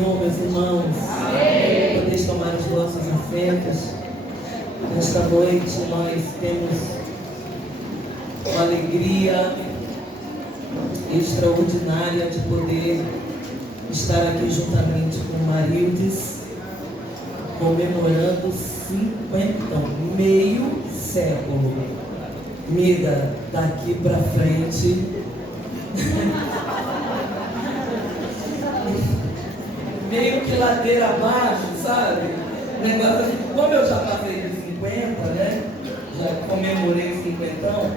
Senhor, meus irmãos. Amém. Podeis tomar os vossos assentos. Nesta noite nós temos uma alegria extraordinária de poder estar aqui juntamente com Marildes, comemorando 50, meio século. Amiga, daqui pra frente meio que ladeira abaixo, sabe? Negócio assim, como eu já passei de 50, né? Já comemorei o 50,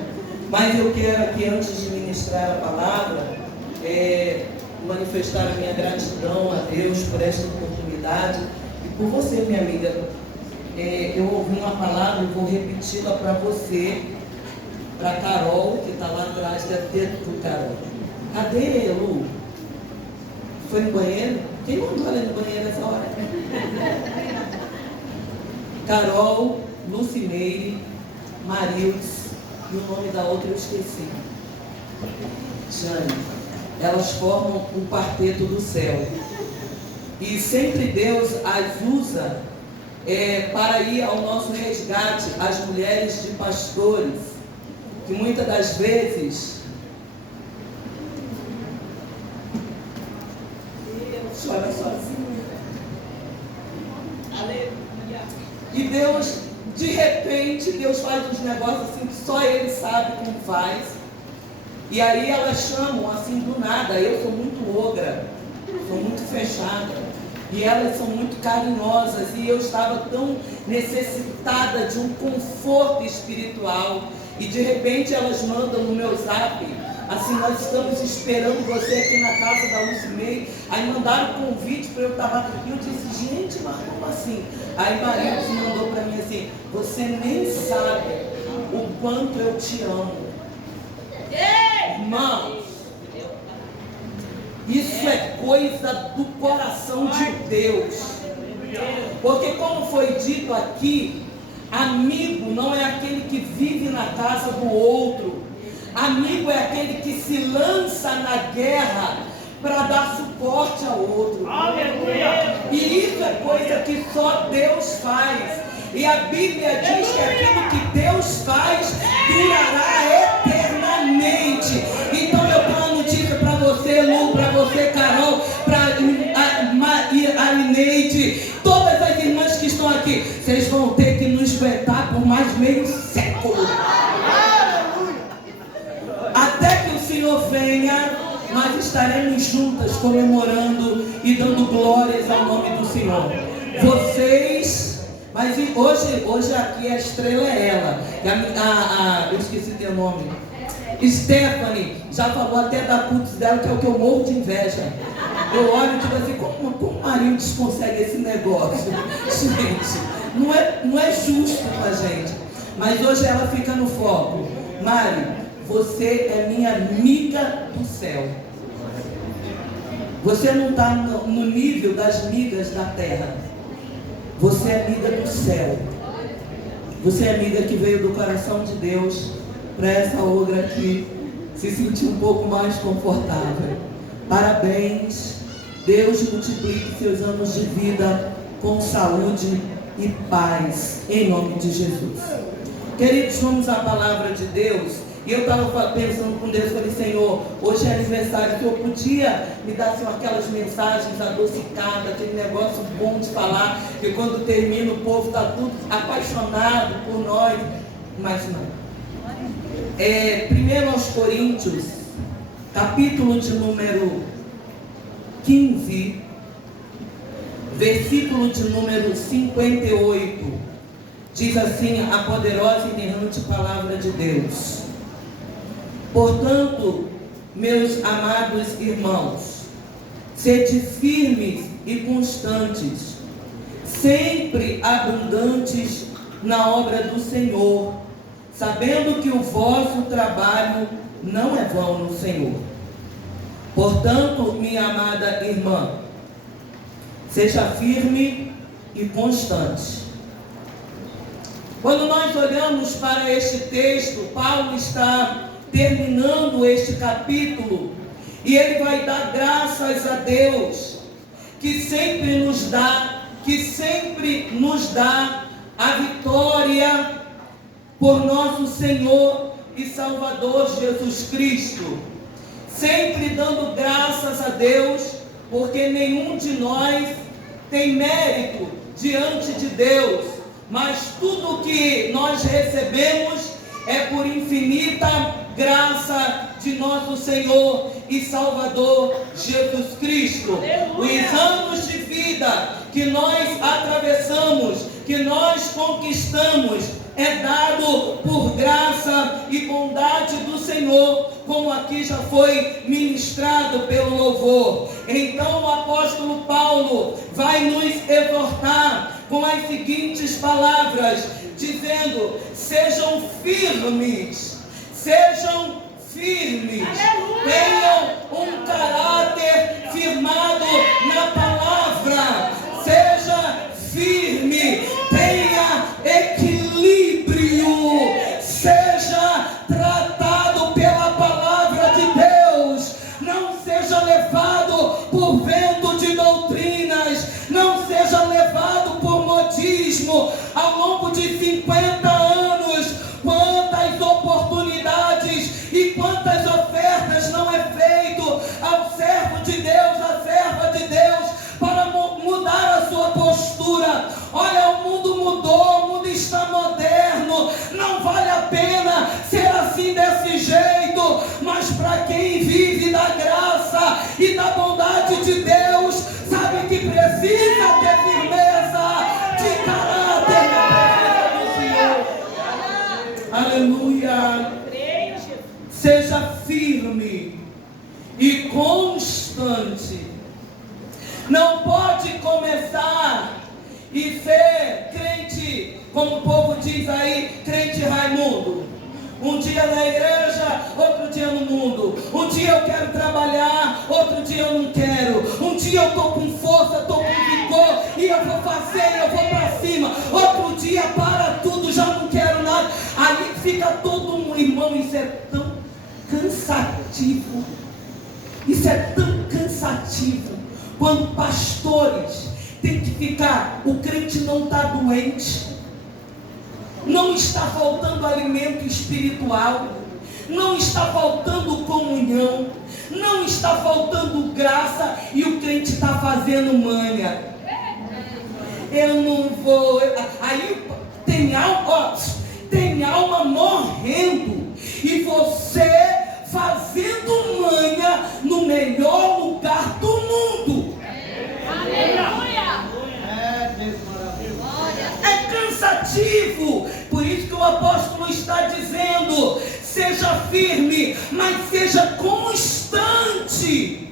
mas eu quero aqui, antes de ministrar a palavra, manifestar a minha gratidão a Deus por esta oportunidade e por você, minha amiga. Eu ouvi uma palavra e vou repeti-la para você, para Carol, que está lá atrás, deve ter tu, Carol. Cadê, Lu? Foi no banheiro? Quem mandou ela no banheiro nessa hora? Carol, Lucimeire, Marildes e o nome da outra eu esqueci. Jane. Elas formam um quarteto do céu. E sempre Deus as usa para ir ao nosso resgate, as mulheres de pastores, que muitas das vezes chora sozinho. E Deus, de repente, Deus faz uns negócios assim que só Ele sabe como faz. E aí elas chamam assim do nada. Eu sou muito ogra, sou muito fechada. E elas são muito carinhosas. E eu estava tão necessitada de um conforto espiritual. E de repente elas mandam no meu zap, assim, nós estamos esperando você aqui na casa da Lucimei. Aí mandaram um convite para eu estar lá. E eu disse, gente, mas como assim? Aí Maria mandou para mim assim, você nem sabe o quanto eu te amo. Irmãos, isso é coisa do coração de Deus. Porque como foi dito aqui, amigo não é aquele que vive na casa do outro. Amigo é aquele que se lança na guerra para dar suporte ao outro. E isso é coisa que só Deus faz. E a Bíblia diz que aquilo que Deus faz durará eternamente. Então eu tenho uma notícia para você, Lu, para você, Carol, para a Lineide, todas as irmãs que estão aqui. Vocês vão ter que nos aguentar por mais meio século. Até que o Senhor venha, nós estaremos juntas comemorando e dando glórias ao nome do Senhor. Vocês, mas hoje aqui a estrela é ela. Eu esqueci teu nome. Stephanie já falou até da putz dela, que é o que eu morro de inveja. Eu olho e digo assim, como Marildes consegue esse negócio? Gente, não é justo com a gente. Mas hoje ela fica no foco. Mari, você é minha amiga do céu. Você não está no nível das migas da terra. Você é amiga do céu. Você é amiga que veio do coração de Deus para essa ogra aqui se sentir um pouco mais confortável. Parabéns. Deus multiplique seus anos de vida com saúde e paz, em nome de Jesus. Queridos, vamos à palavra de Deus. E eu estava pensando com Deus, falei, Senhor, hoje é aniversário, que eu podia me dar assim, aquelas mensagens adocicadas, aquele negócio bom de falar, que quando termina o povo está tudo apaixonado por nós, mas não. 1 aos Coríntios, capítulo de número 15, versículo de número 58, diz assim a poderosa e inerrante palavra de Deus. Portanto, meus amados irmãos, sede firmes e constantes, sempre abundantes na obra do Senhor, sabendo que o vosso trabalho não é vão no Senhor. Portanto, minha amada irmã, seja firme e constante. Quando nós olhamos para este texto, Paulo está terminando este capítulo e ele vai dar graças a Deus que sempre nos dá a vitória por nosso Senhor e Salvador Jesus Cristo, sempre dando graças a Deus, porque nenhum de nós tem mérito diante de Deus, mas tudo que nós recebemos é por infinita graça de nosso Senhor e Salvador Jesus Cristo. Os anos de vida que nós atravessamos, que nós conquistamos, é dado por graça e bondade do Senhor, como aqui já foi ministrado pelo louvor. Então o apóstolo Paulo vai nos exortar com as seguintes palavras, dizendo: sejam firmes, tenham um caráter firmado na palavra, seja firme, tenha equilíbrio, seja tratado pela palavra de Deus, não seja levado por vento de doutrinas, não seja levado por modismo. Ao longo de 50 anos, quantas oportunidades e quantas ofertas não é feito ao servo de Deus, à serva de Deus, para mudar a sua postura. Olha, o mundo mudou, o mundo está moderno, não vale a pena ser assim desse jeito, mas para quem vive da graça e da bondade de Deus, sabe que precisa ter firmeza de caráter na presença do Senhor. Aleluia. Seja firme e constante. Não pode começar e ser crente, como o povo diz aí, crente Raimundo. Um dia na igreja, outro dia no mundo. Um dia eu quero trabalhar, outro dia eu não quero. Um dia eu estou com força, estou com vigor e eu vou fazer, eu vou para cima. Outro dia para tudo, já não quero nada. Aí fica todo um irmão, isso é tão cansativo. Isso é tão cansativo. Quando pastores têm que ficar, o crente não está doente, não está faltando alimento espiritual, não está faltando comunhão, não está faltando graça, e o crente está fazendo manha. Eu não vou. Aí tem alma morrendo, e você fazendo manha no melhor lugar do mundo. É cansativo. Por isso que o apóstolo está dizendo: seja firme, mas seja constante.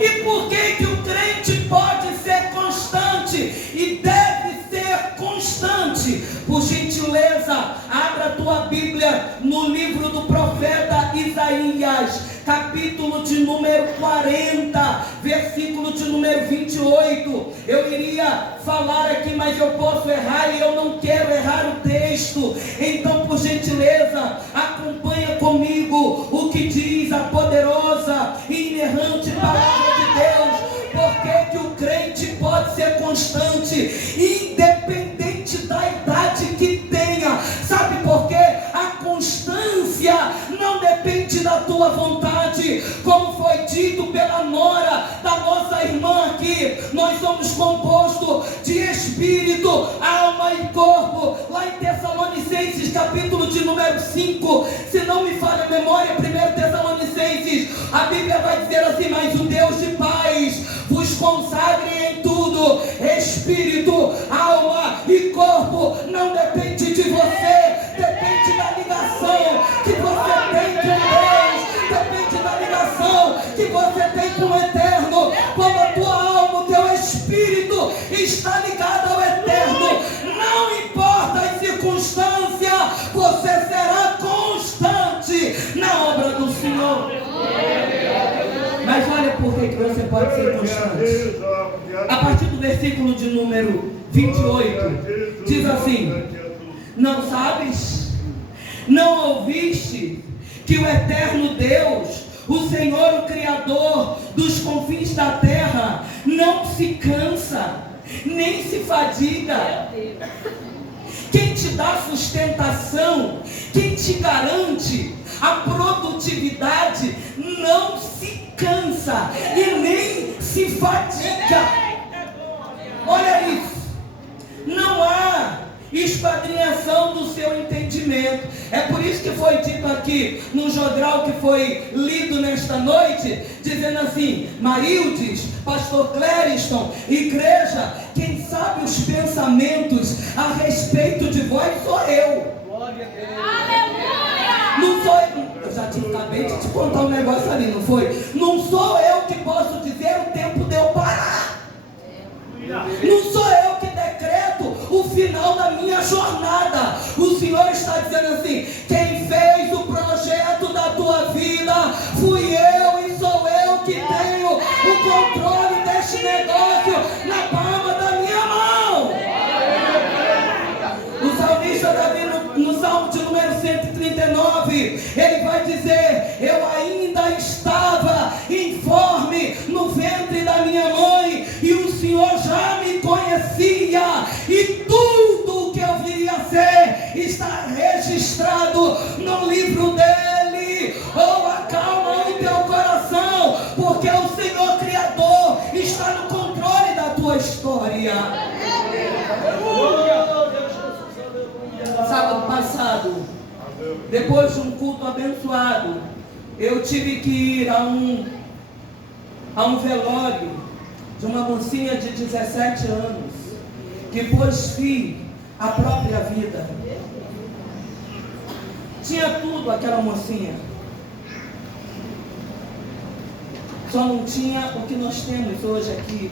E por que o crente pode ser constante e deve ser constante? Por gentileza, abra a tua Bíblia no livro do profeta Isaías, capítulo de número 40, versículo de número 28. Eu iria falar aqui, mas eu posso errar e eu não quero errar o texto. Então, por gentileza, acompanha comigo o que diz a poderosa e inerrante palavra de Deus. Por que o crente pode ser constante, independente da idade que tenha? Sabe por quê? A constância não depende da tua vontade, como foi dito pela nora da nossa irmã aqui. Nós somos compostos de espírito, alma e corpo. Lá em Tessalonicenses, capítulo de número 5, se não me falha a memória, 1 Tessalonicenses, a Bíblia vai dizer assim: mas o Deus de paz vos consagre em tudo, espírito, alma e corpo. Não depende de você, depende da ligação que você tem com Deus, depende da ligação que você tem com o Eterno. Quando a tua alma, o teu espírito está ligado ao Eterno, não importa as circunstâncias, você será constante na obra do Senhor. Mas olha por que você pode ser constante. A partir do versículo de número 28, diz assim: não sabes? Não ouviste que o eterno Deus O Senhor, o Criador dos confins da terra, não se cansa, nem se fadiga. Quem te dá sustentação, quem te garante a produtividade, não se cansa e nem se fadiga. Olha isso. Não há esquadrinhação do seu entendimento. É por isso que foi dito aqui no jogral que foi lido nesta noite, dizendo assim: Marildes, pastor Clériston, igreja, quem sabe os pensamentos a respeito de vós sou eu. Glória a Deus. Aleluia! Não sou eu. Eu já acabei de te contar um negócio ali, não foi? Não sou eu que posso dizer o tempo de eu parar. Não sou eu que decreto o final da minha jornada. O Senhor está dizendo assim: quem fez o projeto da tua vida fui eu, e sou eu que tenho o controle deste negócio na palma da minha mão. O salmista Davi, no Salmo de número 139, ele vai dizer: eu ainda estava informe no ventre da minha mãe, e o Senhor já me conhecia, e tudo o que eu viria a ser está registrado no livro dele. Oh, acalma o teu coração, porque o Senhor Criador está no controle da tua história. Sábado passado, depois de um culto abençoado, eu tive que ir a um velório de uma mocinha de 17 anos, que pôs fim à própria vida. Tinha tudo aquela mocinha, só não tinha o que nós temos hoje aqui,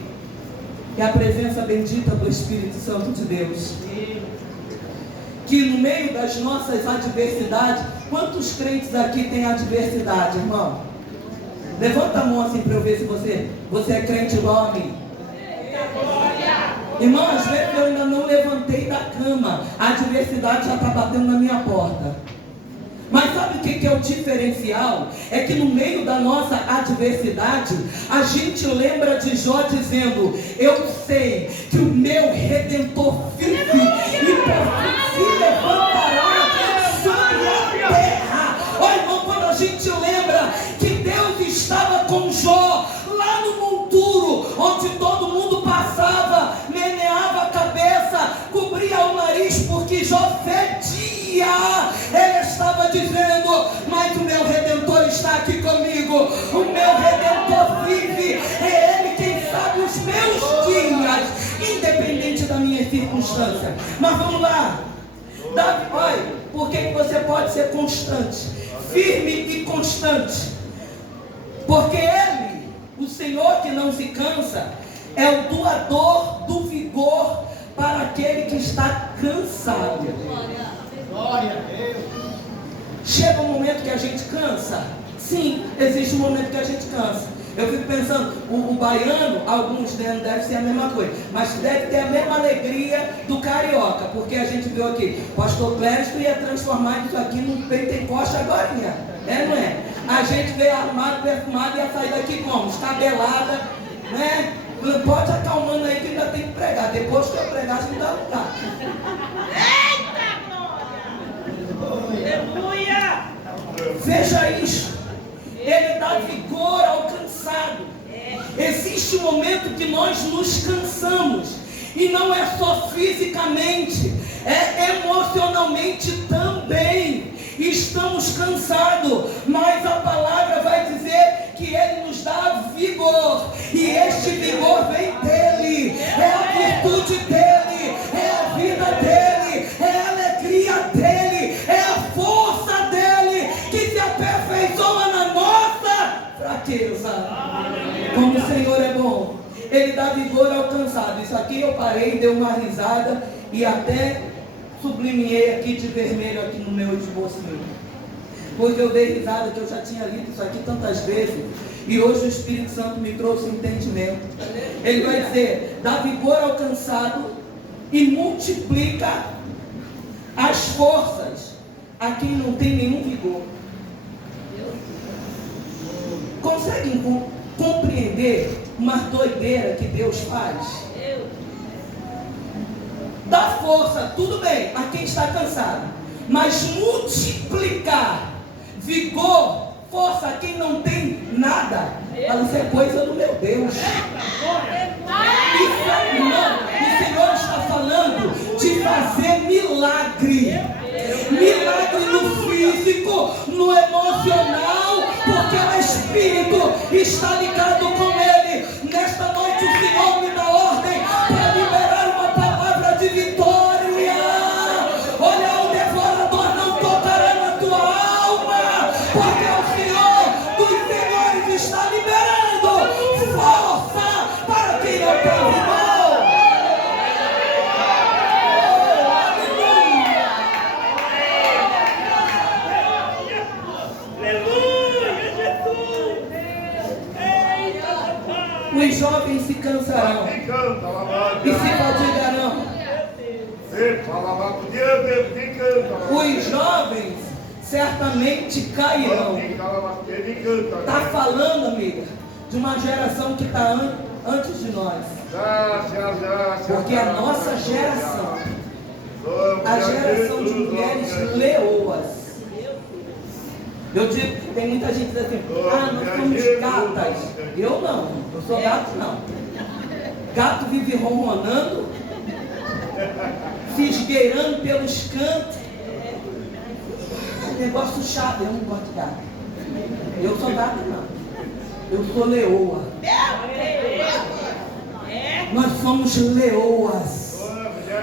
que é a presença bendita do Espírito Santo de Deus. Que no meio das nossas adversidades, quantos crentes aqui têm adversidade, irmão? Levanta a mão assim para eu ver se você é crente igual a mim. Irmão, às vezes eu ainda não levantei da cama, a adversidade já está batendo na minha porta. Mas sabe o que é o diferencial? É que no meio da nossa adversidade, a gente lembra de Jó dizendo: eu sei que o meu Redentor vive e por fim se levantará sobre a terra. Olha, irmão, quando a gente lembra que Deus estava com Jó lá no monturo, onde todo mundo passava, meneava a cabeça, cobria o nariz porque Jó fedia, ele estava dizendo: mas o meu Redentor está aqui comigo, o meu Redentor vive, é Ele quem sabe os meus dias, independente da minha circunstância. Mas vamos lá, Davi, olha, por que você pode ser constante, firme e constante? Porque Ele, o Senhor que não se cansa, é o doador do vigor para aquele que está cansado. Glória a Deus. Chega um momento que a gente cansa? Sim, existe um momento que a gente cansa. Eu fico pensando, o baiano, alguns deve ser a mesma coisa, mas deve ter a mesma alegria do carioca, porque a gente viu aqui, pastor Clériston ia transformar isso aqui num Pentecoste agora, é, não é? A gente veio arrumado, perfumado, ia sair daqui como? Estabelada, né? Pode acalmando aí que ainda tem que pregar, depois que eu pregar a gente dá lugar. Aleluia! Veja isso, ele dá vigor ao cansado. Existe um momento que nós nos cansamos, e não é só fisicamente, é emocionalmente também. Estamos cansados, mas a palavra vai dizer que Ele nos dá vigor, e este vigor vem dEle, é a virtude dEle, é a vida dEle, é a alegria dEle, é a força dEle que se aperfeiçoa na nossa fraqueza. Como o Senhor é bom, Ele dá vigor ao cansado. Isso aqui eu parei, dei uma risada e até sublinhei aqui de vermelho aqui no meu esbocinho, pois eu dei risada que eu já tinha lido isso aqui tantas vezes, e hoje o Espírito Santo me trouxe entendimento. Ele vai dizer: dá vigor ao cansado e multiplica as forças a quem não tem nenhum vigor. conseguem compreender uma doideira que Deus faz? Dá força, tudo bem, a quem está cansado. Mas multiplicar vigor, força a quem não tem nada, isso é coisa do meu Deus. O Senhor está falando de fazer milagre. Milagre no físico, no emocional, porque o Espírito está ligado com ele. Nesta noite o Senhor me dá ordem para liberar uma palavra de vitória. Olha, o devorador não tocará na tua alma, porque o Senhor dos Senhores está liberando força para quem não tem vigor. Os jovens se cansarão e se fatigarão. Os jovens certamente cairão. Está falando, amiga, de uma geração que está antes de nós. Porque a nossa geração, a geração de mulheres leoas. Eu digo que tem muita gente que diz assim, nós somos gatas. Eu não, eu sou gato não. Gato vive ronronando, se esgueirando pelos cantos. Negócio chato, eu não gosto de gato. Eu sou gato não. Eu sou leoa. Nós somos leoas.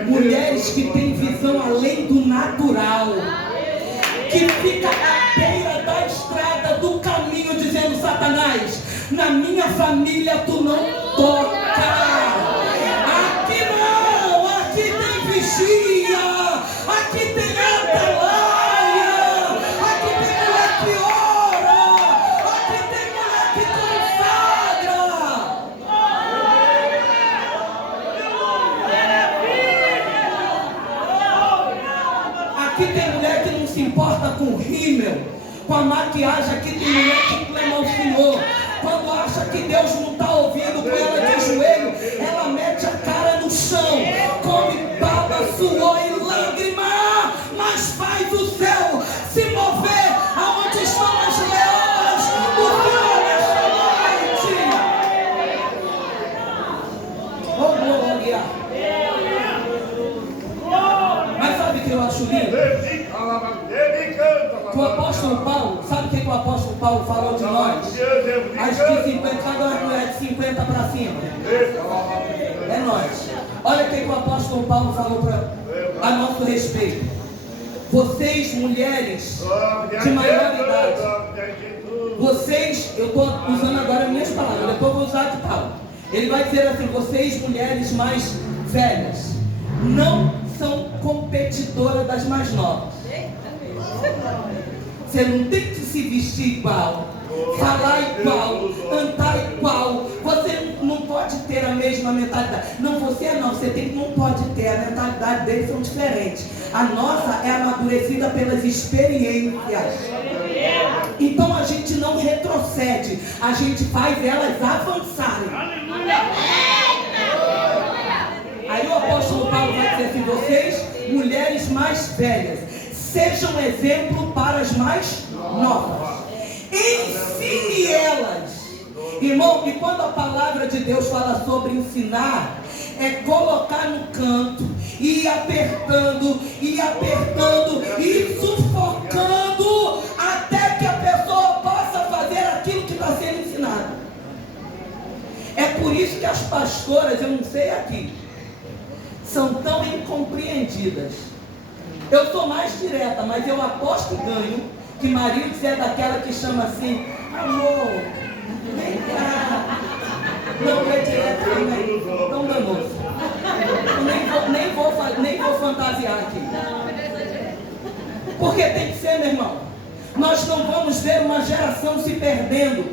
Mulheres que têm visão além do natural. Que fica à beira da estrada, do caminho, dizendo, Satanás, na minha família tu não toca. Aqui não, aqui tem vigia, aqui tem atalaia, aqui tem mulher que ora, aqui tem mulher que consagra. Aqui tem mulher que não se importa com o rímel, com a maquiagem. Aqui tem mulher que clama ao Senhor. Quando acha que Deus não está ouvindo, com ela de joelho, ela mete a cara no chão, come baba, suor e lágrima, mas faz o céu se mover aonde estão as leoas do Senhor nesta noite. Oh, glória! Mas sabe o que eu acho lindo? O apóstolo Paulo, sabe o que o apóstolo Paulo falou de nós? As de 50, cada mulher de 50 para cima. É nós. Olha o que o apóstolo Paulo falou a nosso respeito. Vocês, mulheres de maior idade, vocês, eu estou usando agora minhas palavras, depois eu vou usar de Paulo. Ele vai dizer assim, vocês, mulheres mais velhas, não são competidoras das mais novas. Você não tem que se vestir igual, falar igual, andar igual. Você não pode ter a mesma mentalidade. Não, você não, não pode ter. A mentalidade deles são diferentes. A nossa é amadurecida pelas experiências. Então a gente não retrocede, a gente faz elas avançarem. Aí o apóstolo Paulo vai dizer assim, vocês, mulheres mais velhas, sejam exemplo para as mais novas. Ensine elas. Irmão, e quando a palavra de Deus fala sobre ensinar, é colocar no canto, e ir apertando, e sufocando, até que a pessoa possa fazer aquilo que está sendo ensinado. É por isso que as pastoras, eu não sei aqui, são tão incompreendidas. Eu sou mais direta, mas eu aposto e ganho que maridos é daquela que chama assim, amor, vem cá. Não é direta também, tão danoso. Nem vou fantasiar aqui. Porque tem que ser, meu irmão. Nós não vamos ver uma geração se perdendo.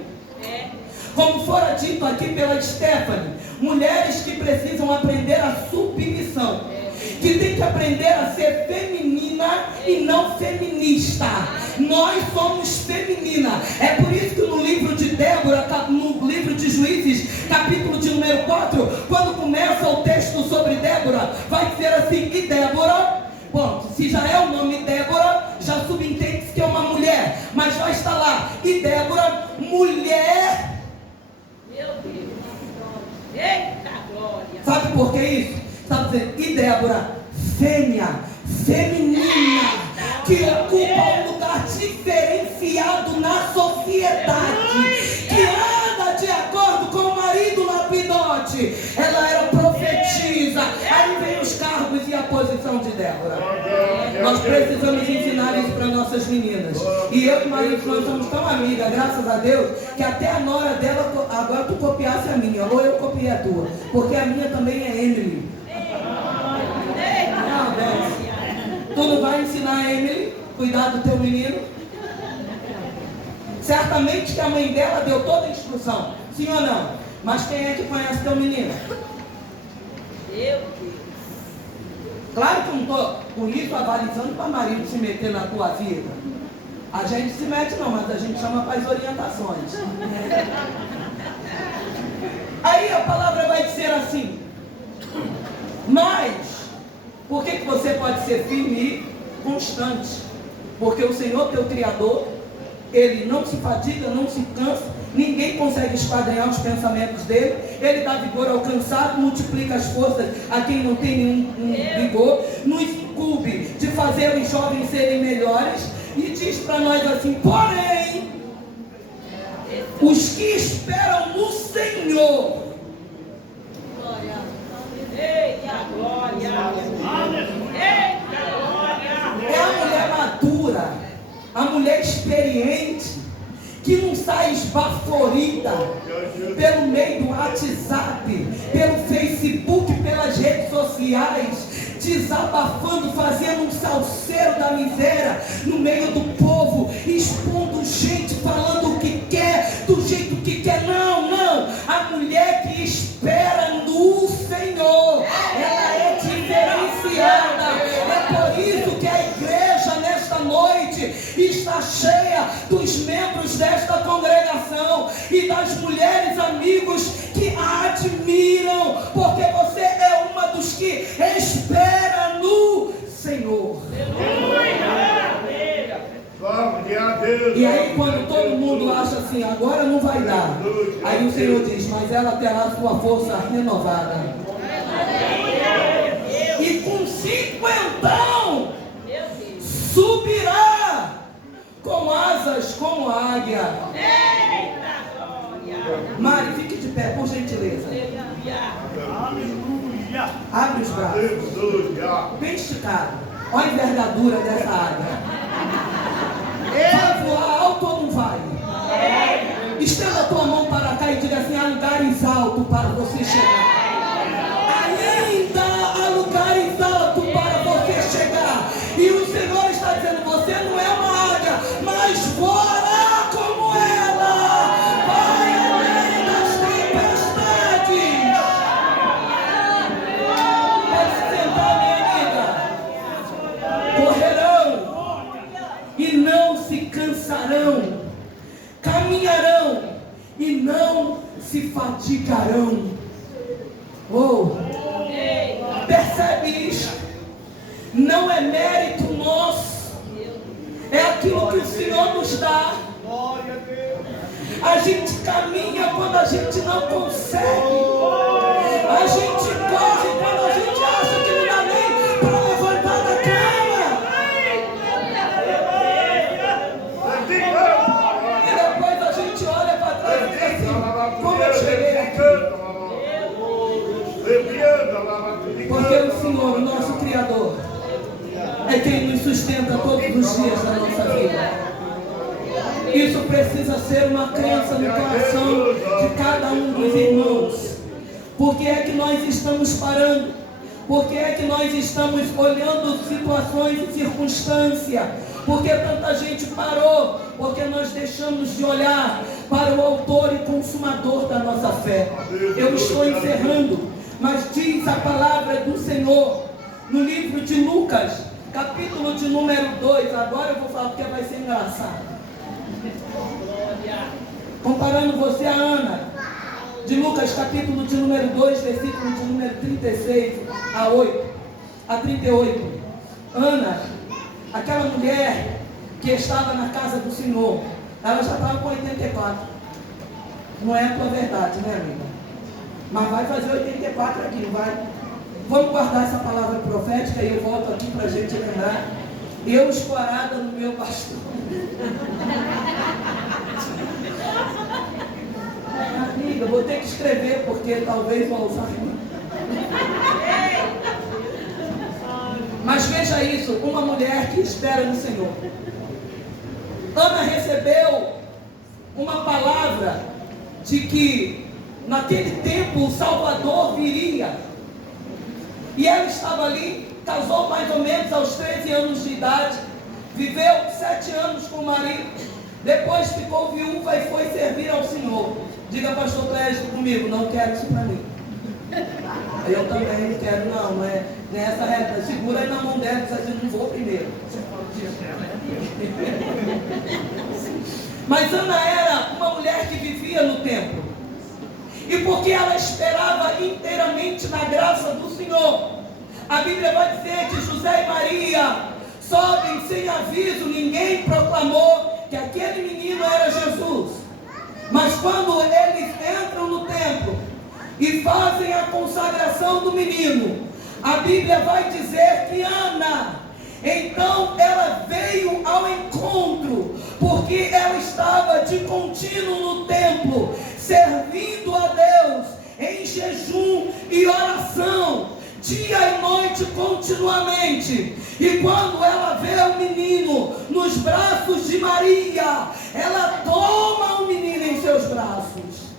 Como fora dito aqui pela Stephanie, mulheres que precisam aprender a submissão, que tem que aprender a ser feminina e não feminista. Nós somos feminina. É por isso que no livro livro de Débora, no livro de Juízes, capítulo de número 4, quando começa o texto sobre Débora, vai dizer assim: e Débora, bom, se já é o nome Débora, já subentende-se que é uma mulher, mas já está lá, e Débora, mulher. Meu Deus, eita glória. Sabe por que isso? Está dizendo, e Débora, fêmea, feminina, que ocupa um lugar diferenciado na sociedade, que anda de acordo com o marido lapidote. Ela era profetisa. Aí vem os cargos e a posição de Débora. Nós precisamos ensinar isso para nossas meninas. E eu e o marido, nós somos tão amigas, graças a Deus, que até a nora dela, agora tu copiasse a minha, ou eu copiei a tua, porque a minha também é Emily. Tu não vai ensinar a Emily cuidar do teu menino? Certamente que a mãe dela deu toda a instrução, sim ou não? Mas quem é que conhece teu menino? Meu Deus. Claro que eu não estou com isso avalizando para marido se meter na tua vida. A gente se mete não, mas a gente chama para as orientações. Aí a palavra vai dizer assim: mas por que você pode ser firme e constante? Porque o Senhor teu Criador, Ele não se fadiga, não se cansa, ninguém consegue esquadrinhar os pensamentos dele. Ele dá vigor ao cansado, multiplica as forças a quem não tem nenhum vigor, nos incumbe de fazer os jovens serem melhores, e diz para nós assim: porém, os que esperam no Senhor, Eita glória. Eita glória. é a mulher madura, a mulher experiente, que não sai esbaforida pelo meio do WhatsApp, pelo Facebook, pelas redes sociais, desabafando, fazendo um salseiro da miséria no meio do povo, expondo gente, falando o que quer, do jeito que quer. Não, não. A mulher que espera no Senhor, ela é diferenciada. É por isso que a igreja nesta noite está cheia dos membros desta congregação e das mulheres amigos que a admiram, porque você é uma dos que espera no Senhor. E aí quando todo mundo acha assim, agora não vai dar, aí o Senhor diz: mas ela terá sua força renovada, e com 50 subirá com asas como a águia. Mari, fique de pé, por gentileza. Abre os braços, bem esticado. Olha a envergadura dessa águia. Vai voar alto ou não vai? Estenda a tua mão para cá e diga assim: há lugares altos para você chegar. Ainda há lugares altos para você chegar. E o Senhor está dizendo: você não é uma águia, mas voará como ela. Vai além das tempestades. Pode se sentar, minha amiga. Correrão e não se cansarão, caminharão e não se fatigarão. Oh, percebe isso? Não é mérito nosso, é aquilo que o Senhor nos dá. A gente caminha quando a gente não consegue, a gente corre quando a gente acha que não dá nem para levantar da cama, e depois a gente olha para trás e diz assim: como eu cheguei aqui? Porque o Senhor, o nosso Criador, é quem nos sustenta todos os dias da nossa vida. Isso precisa ser uma crença no coração de cada um dos irmãos. Por que é que nós estamos parando? Por que é que nós estamos olhando situações e circunstâncias? Por que tanta gente parou? Porque nós deixamos de olhar para o autor e consumador da nossa fé. Eu estou encerrando, mas diz a palavra do Senhor no livro de Lucas, capítulo de número 2. Agora eu vou falar porque vai ser engraçado. Comparando você a Ana, de Lucas capítulo de número 2, versículo de número 36 a 38. Ana, aquela mulher que estava na casa do Senhor, ela já estava com 84. Não é a tua verdade, né, amiga? Mas vai fazer 84 aqui, não vai? Vamos guardar essa palavra profética e eu volto aqui para a gente lembrar. Eu escorada no meu bastão. Amiga, vou ter que escrever porque talvez vou usar. Mas veja isso, uma mulher que espera no Senhor. Ana recebeu uma palavra de que naquele tempo o Salvador viria. E ela estava ali, casou mais ou menos aos 13 anos de idade, viveu 7 anos com o marido, depois ficou viúva e foi servir ao Senhor. Diga, pastor Clésio, comigo, não quero isso para mim. Eu também não quero, não é nessa reta. Segura aí na mão dela e diz assim, não vou primeiro. Mas Ana era uma mulher que vivia no templo. E porque ela esperava inteiramente na graça do Senhor, a Bíblia vai dizer que José e Maria sobem sem aviso, ninguém proclamou que aquele menino era Jesus. Mas quando eles entram no templo e fazem a consagração do menino, a Bíblia vai dizer que Ana, então ela veio ao encontro, porque ela estava de contínuo no templo, servindo a Deus em jejum e oração, dia e noite continuamente. E quando ela vê o menino nos braços de Maria, ela toma o menino em seus braços.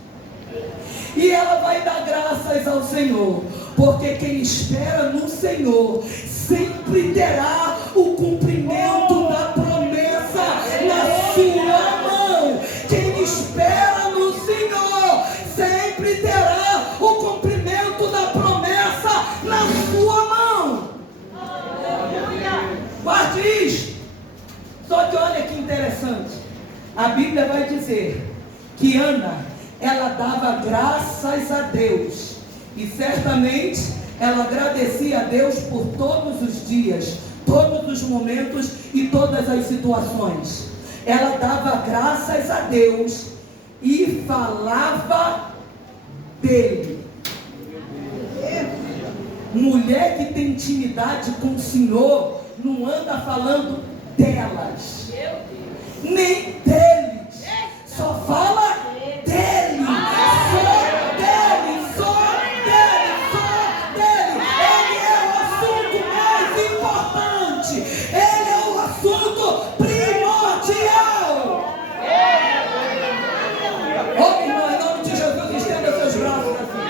E ela vai dar graças ao Senhor, porque quem espera no Senhor sempre terá o cumprimento da promessa na sua mão. Quem espera no Senhor sempre terá o cumprimento da promessa na sua mão. Guarde isso. Só que olha que interessante, a Bíblia vai dizer que Ana, ela dava graças a Deus, e certamente ela agradecia a Deus por todos os dias, todos os momentos e todas as situações. Ela dava graças a Deus e falava dele. Mulher que tem intimidade com o Senhor não anda falando delas, nem deles, só fala dele, só dele, só dele, só dele. Ele é o assunto mais importante, ele é o assunto primordial. Ô irmão, em nome de Jesus, estenda seus braços assim.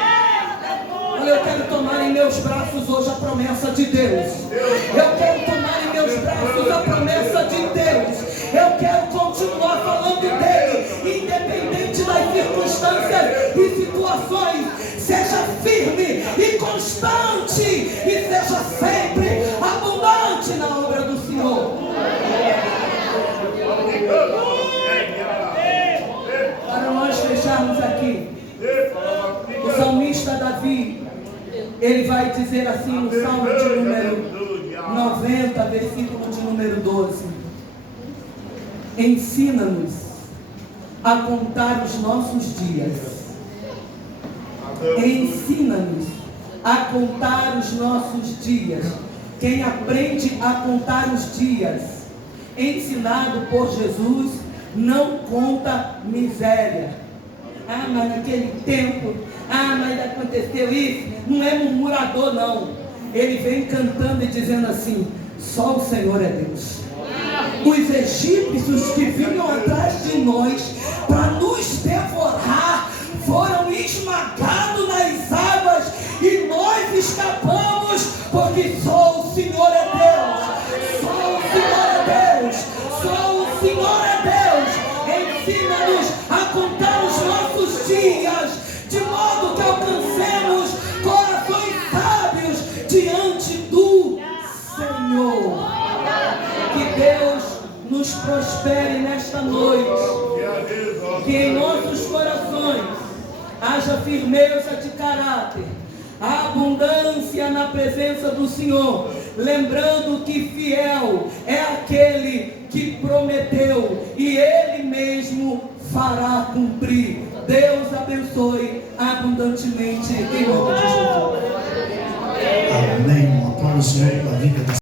Olha, eu quero tomar em meus braços hoje a promessa de Deus. Eu quero tomar em meus braços a promessa de Deus. Eu quero continuar falando dele, independente das circunstâncias e situações. Seja firme e constante, e seja sempre abundante na obra do Senhor. Para nós fecharmos aqui, o salmista Davi, ele vai dizer assim no Salmo de número 90, versículo de número 12: ensina-nos a contar os nossos dias. Ensina-nos a contar os nossos dias. Quem aprende a contar os dias, ensinado por Jesus, não conta miséria. Ah, mas naquele tempo, mas aconteceu isso. Não é murmurador, não. Ele vem cantando e dizendo assim: só o Senhor é Deus. Os egípcios que vinham atrás de nós para nos devorar foram esmagados nas águas e nós escapamos, porque só o Senhor é Deus. Só o Senhor é Deus. Só o Senhor é Deus. Ensina-nos a contar os nossos dias, de modo que alcancemos corações sábios diante do Senhor. Que Deus nos prospere nesta noite. Que em nossos corações haja firmeza de caráter, abundância na presença do Senhor, lembrando que fiel é aquele que prometeu e Ele mesmo fará cumprir. Deus abençoe abundantemente em nome de Jesus. Amém. Um aplauso ao Senhor pela vida da